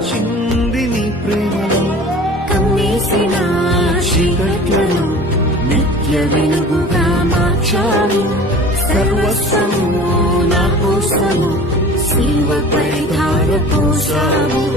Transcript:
నడిపించింది నీ ప్రేమలో. కమ్మేసిన చీకట్లను నిత్య వెలుగుగా మార్చావు. సర్వస్వము నా కోసము శిలువపై ధార పోసావు.